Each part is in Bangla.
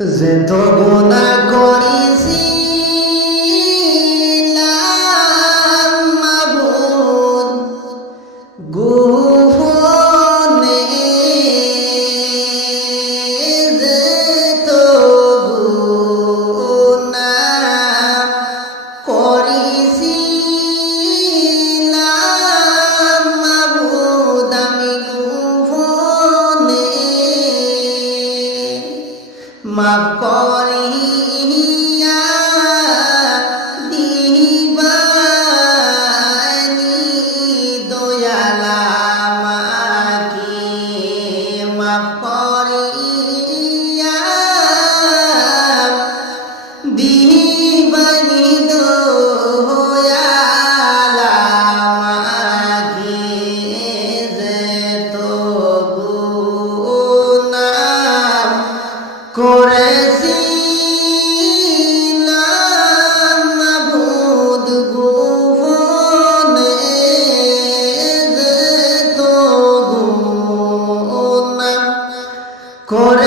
যে তো গুণা করিস মাফ করি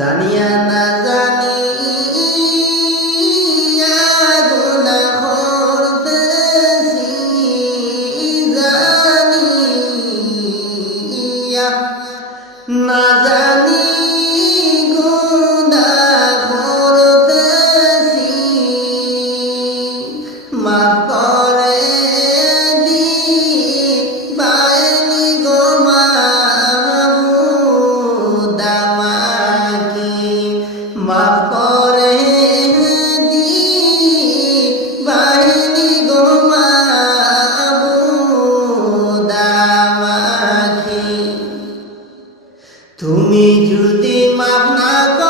জানিয়া না জানিয়া গুনা করতেছি জানিয়া না জানি গুনা তুমি যদি মাপ